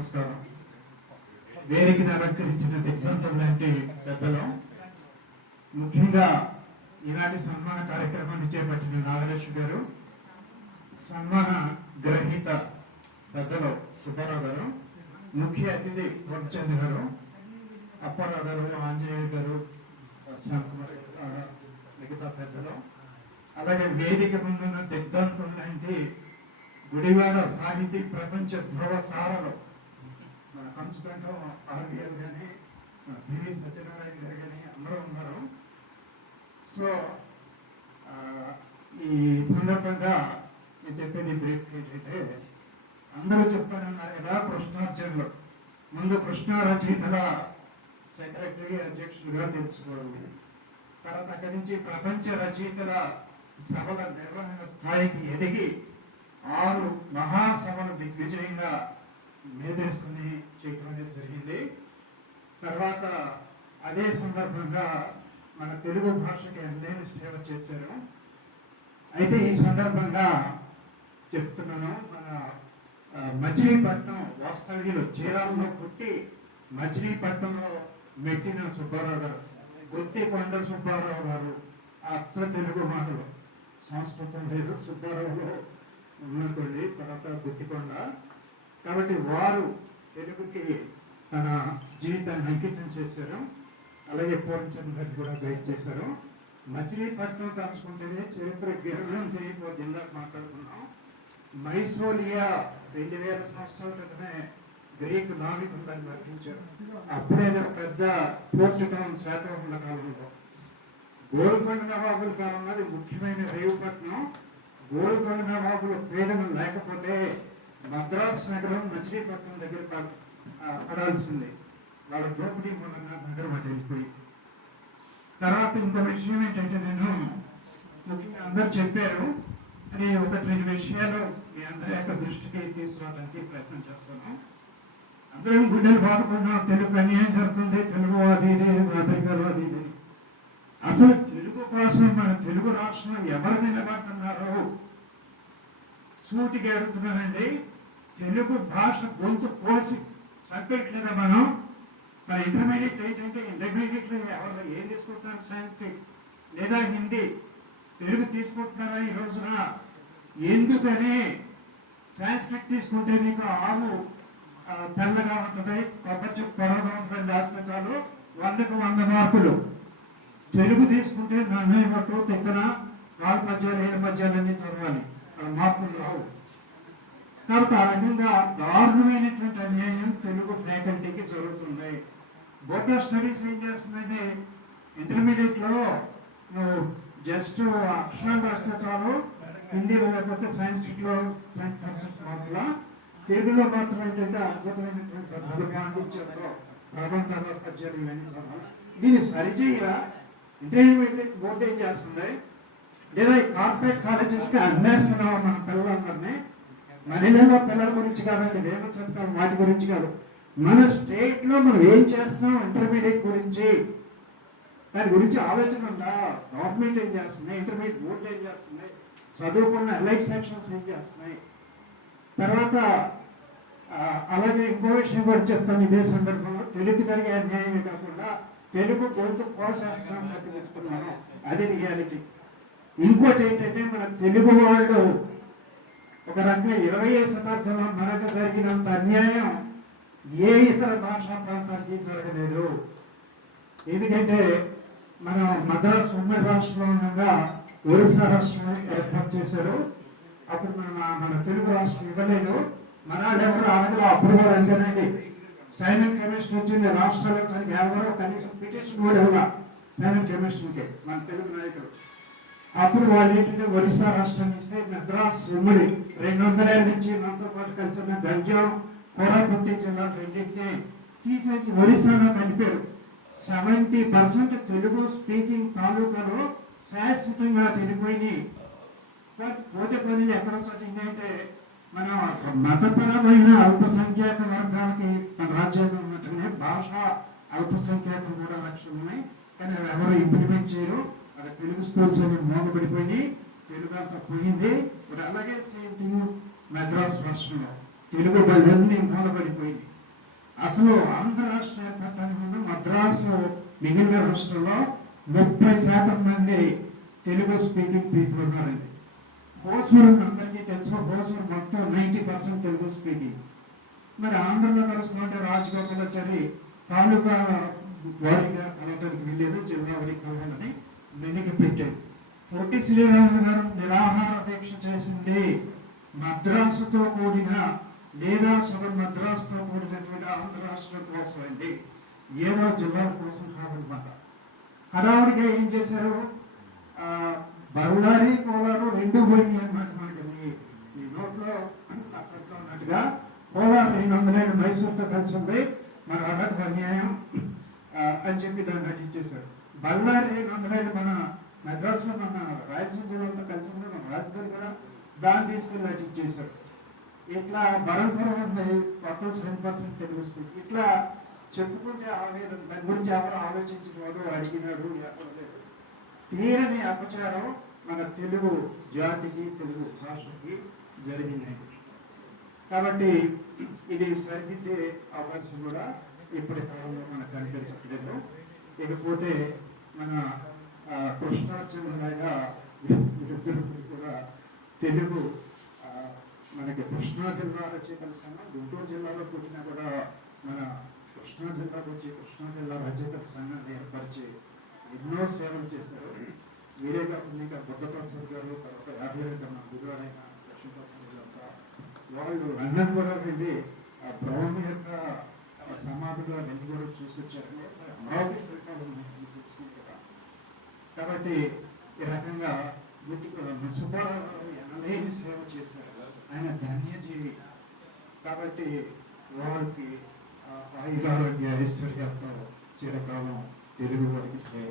నమస్కారం. వేదికను అలంకరించిన దిగ్బంధం లాంటి పెద్దలు, ముఖ్యంగా ఈనాటి సన్మాన కార్యక్రమాన్ని చేపట్టిన నాగలక్ష్మి గారు, సన్మాన గ్రహీత పెద్దలు సుబ్బారావు గారు, ముఖ్య అతిథి పూర్ణచంద్ర గారు, అప్పారావు గారు, ఆంజనేయ గారు, శ్యామకుమార్, మిగతా పెద్దలు, అలాగే వేదిక ముందున్న దిగ్బంధం లాంటి గుడివాడ సాహితీ ప్రపంచ ధ్రువ తారలు మన కంచుకంఠం ఆర్వీఎల్ కానీ పివి సత్యనారాయణ గారు కానీ అందరూ ఉన్నారు. సో ఈ సందర్భంగా నేను చెప్పేది బ్రీఫ్ ఏంటంటే, అందరూ చెప్తానన్నారు కదా కృష్ణార్జునులు. ముందు కృష్ణ రచయితల సెక్రటరీ అధ్యక్షులుగా తెలుసుకోవాలి. తర్వాత అక్కడి నుంచి ప్రపంచ రచయితల సభల నిర్వహణ స్థాయికి ఎదిగి 6 మహాసభలు దిగ్విజయంగా మేదేసుకుని చేయడం అనేది జరిగింది. తర్వాత అదే సందర్భంగా మన తెలుగు భాషకి ఎన్నైనా సేవ చేశారు. అయితే ఈ సందర్భంగా చెప్తున్నాను, మన మచిలీపట్నం వాస్తవ్యులు చీరాలలో పుట్టి మచిలీపట్నంలో మెట్టిన సుబ్బారావు గారు, గుత్తికొండ సుబ్బారావు గారు, అచ్చ తెలుగు మాటలు, సంస్కృతం లేదు, సుబ్బారావులో ఉన్నటువంటి తర్వాత గుత్తికొండ. కాబట్టి వారు తెలుగుకి తన జీవితాన్ని అంకితం చేశారు. అలాగే పూర్ణచంద్ర గారు కూడా గైడ్ చేశారు. మచిలీపట్నం తలుచుకుంటేనే చరిత్ర గిరణం తెలియకపోతే ఇందాక మాట్లాడుకున్నాం. మైసోలియా 2000 సంవత్సరాల క్రితమే గ్రీక్ నావికులు దాన్ని నడిపించారు. అప్పుడే పెద్ద పోర్ట్ టౌన్ శాతవాహనుల కాలంలో. గోల్కొండ నవాబుల కాలంలో అది ముఖ్యమైన రేవుపట్నం. గోల్కొండ నవాబుల పీడనం లేకపోతే మద్రాసు నగరం మచిలీపట్నం దగ్గర పడాల్సిందే. వాళ్ళ దోపిడీ మూలంగా నగరం అటు వెళ్ళిపోయింది. తర్వాత ఇంకో విషయం ఏంటంటే, నేను ముఖ్యంగా అందరు చెప్పారు అని 1-2 విషయాలు మీ అందరి యొక్క దృష్టికి తీసుకురావడానికి ప్రయత్నం చేస్తాను. అందరం గుండెలు బాదుకున్నాం, తెలుగు అన్యాయం జరుగుతుంది, తెలుగు అది ఇది, అమెరికాలో అది ఇది. అసలు తెలుగు కోసం మన తెలుగు రాష్ట్రంలో ఎవరు నిలబడుతున్నారో సూటిగా అడుగుతున్నానండి. తెలుగు భాష గొంతు కోసి చంపేయట్లేదా మనం? మన ఇంటర్మీడియట్ ఏంటంటే, ఇంటర్మీడియట్లో ఎవరు ఏం తీసుకుంటున్నారు, సంస్కృత్ లేదా హిందీ, తెలుగు తీసుకుంటున్నారా ఈ రోజున? ఎందుకని సంస్కృత్ తీసుకుంటే నీకు ఆవు తెల్లగా ఉంటుంది, కొబ్బరి పొడవుగా ఉంటుంది, రాస్తే చాలు 100కు 100 మార్కులు. తెలుగు తీసుకుంటే నన్ను పట్టు తిక్కన 4 పద్యాలు 7 పద్యాలన్నీ చదవాలి, మార్కులు రావు. కాబట్టి ఆ రకంగా దారుణమైనటువంటి అన్యాయం తెలుగు ఫ్యాకల్టీకి జరుగుతుంది. బోర్డ్ ఆఫ్ స్టడీస్ ఏం చేస్తుందంటే, ఇంటర్మీడియట్లో నువ్వు జస్ట్ అక్షరాలు రాస్తే చాలు, హిందీలో లేకపోతే సంస్కృతిలో 100% మార్కుల, తెలుగులో మాత్రం ఏంటంటే అద్భుతమైనటువంటి పద్ధతులు పాటించడంతో ప్రబంధాలు పద్యాలు ఇవన్నీ చదవాలి. దీన్ని సరిచేయరా ఇంటర్మీడియట్ బోర్డు ఏం చేస్తుంది? లేదా ఈ కార్పొరేట్ కాలేజెస్కి అన్నేస్తున్నావా మన పిల్లలందరినీ? మన ఇళ్ళలో పిల్లల గురించి కాదండి, వేమ చదువుతాం వాటి గురించి కాదు, మన స్టేట్లో మనం ఏం చేస్తున్నాం ఇంటర్మీడియట్ గురించి, దాని గురించి ఆలోచన ఉందా? గవర్నమెంట్ ఏం చేస్తుంది, ఇంటర్మీడియట్ బోర్డు ఏం చేస్తుంది, చదువుకున్న ఎలైట్ సెక్షన్స్ ఏం చేస్తున్నాయి? తర్వాత అలాగే ఇంకో విషయం కూడా చెప్తాను ఇదే సందర్భంలో, తెలుగు జరిగే అన్యాయమే కాకుండా తెలుగు గొంతు కోసేస్తున్నాం చెప్తున్నాను, అది రియాలిటీ. ఇంకోటి ఏంటంటే, మన తెలుగు వాళ్ళు ఒక రకంగా 20వ శతాబ్దంలో మనకు జరిగినంత అన్యాయం ఏ ఇతర భాషా ప్రాంతానికి జరగలేదు. ఎందుకంటే మనం మద్రాసు ఉమ్మడి రాష్ట్రంలో ఉండగా ఒరిస్సా రాష్ట్రం ఏర్పాటు చేశారు. అప్పుడు మన తెలుగు రాష్ట్రం ఇవ్వలేదు. మన ఎవరు అడగలో అప్పుడు కూడా అంతేనండి. సైమన్ కమిషన్ వచ్చింది రాష్ట్రాల్లో, కానీ ఎవరో కనీసం పిటిషన్ కూడా ఇవ్వాల సైమన్ కమిషన్కి మన తెలుగు నాయకులు. అప్పుడు వాళ్ళు ఏంటంటే ఒరిస్సా రాష్ట్రాన్ని ఇస్తే మద్రాసు ఉమ్మడి 200 ఏళ్ళ నుంచి మనతో పాటు కలిసి ఉన్న గంజాం, కోరాపుట్టి జిల్లాలు రెండింటినీ తీసేసి ఒరిస్సాలో కలిపారు. 70% తెలుగు స్పీకింగ్ తాలూకాలో శాశ్వతంగా తెలిపోయినాయి. పోతే పనులు ఎక్కడో చోట ఏంటంటే, మన మతపరమైన అల్పసంఖ్యాక వర్గాలకి మన రాజ్యాంగం ఉన్నట్టునే భాష అల్పసంఖ్యాకులు కూడా లక్ష్యం ఉన్నాయి, కానీ అవి ఎవరు ఇంప్లిమెంట్ చేయరు. అక్కడ తెలుగు స్కూల్స్ అవి మోగబడిపోయి తెలుగు అంతా పోయింది. అలాగే సేమ్ థింగ్ మద్రాసు రాష్ట్రంలో తెలుగు బళ్ళన్నీ మూలబడిపోయింది. అసలు ఆంధ్ర రాష్ట్ర ఏర్పడటానికి ముందు మద్రాసు మిగిలిన రాష్ట్రంలో 30% మంది తెలుగు స్పీకింగ్ పీపుల్ ఉన్నారండి. హోసూరు అందరికీ తెలుసు, హోసూరు మొత్తం 90% తెలుగు స్పీకింగ్. మరి ఆంధ్రలో కలుస్తుంటే రాజగోపాలాచారి తాలూకా వారిగా కలవటానికి వెళ్ళలేదు, జిల్లా వారికి కలవాలని వెనక్కి పెట్టాడు. పొట్టి శ్రీరాములు గారు నిరాహార దీక్ష చేసింది మద్రాసుతో కూడిన లేదా సగం మద్రాసుతో కూడినటువంటి ఆంధ్ర రాష్ట్రం కోసం అండి, ఏదో జిల్లాల కోసం కాదనమాట. హడావుడిగా ఏం చేశారు, బళ్ళారి కోలారు రెండు పోయినాయి అనమాట. మనకి ఈ నోట్లో అప్పట్లో ఉన్నట్టుగా కోలారు 200 ఏళ్ళు మైసూరుతో కలిసి ఉంది, మన అన్నట్టు అన్యాయం అని చెప్పి దాన్ని నటించేశారు. బళ్ళారి 200 ఏళ్ళు మన మద్రాసులో మన రాయలసీమ జిల్లాతో కలిసి ఉంది, మన రాజధాని కూడా, దాన్ని తీసుకుని నటించేశారు. ఇట్లా బరంపురం ఉంది, మొత్తం 7% తెలుగు స్పీక్. ఇట్లా చెప్పుకుంటే ఆవేదన, దాని గురించి ఎవరు ఆలోచించిన వాడు అడిగినాడు లేకపోలేదు. తీరని అపచారం మన తెలుగు జాతికి తెలుగు భాషకి జరిగినాయి. కాబట్టి ఇది సరిదిద్దే అవకాశం కూడా ఇప్పటి కాలంలో మనకు కనిపించట్లేదు. ఇకపోతే మన కృష్ణార్జునులాగా వీరిద్దరు కూడా తెలుగు మనకి కృష్ణా జిల్లా రచయితల సంఘం, గుంటూరు జిల్లాలో పుట్టినా కూడా మన కృష్ణా జిల్లాకు వచ్చి కృష్ణా జిల్లా రచయితల సంఘాన్ని ఏర్పరిచి ఎన్నో సేవలు చేశారు. వీరే కాకుండా ఇంకా బుద్ధప్రసాద్ గారు, తర్వాత 50 ఏళ్ళ కన్నా గురువారైన లక్ష్మీప్రసాద్ గారు, వాళ్ళు లండన్ కూడా వెళ్ళి ఆ బ్రహ్మ యొక్క సమాధిలో వెళ్ళి కూడా చూసొచ్చారు. అమరావతి శ్రీకాకుళం తెలిసింది కదా. కాబట్టి ఈ రకంగా సుబ్బారావు గారు ఎనలేని సేవ చేశారు, ఆయన ధన్యజీవి. కాబట్టి వారికి ఆయురారోగ్య ఐశ్వర్యాలతో చిరకాలం తెలుగు వారికి సేవ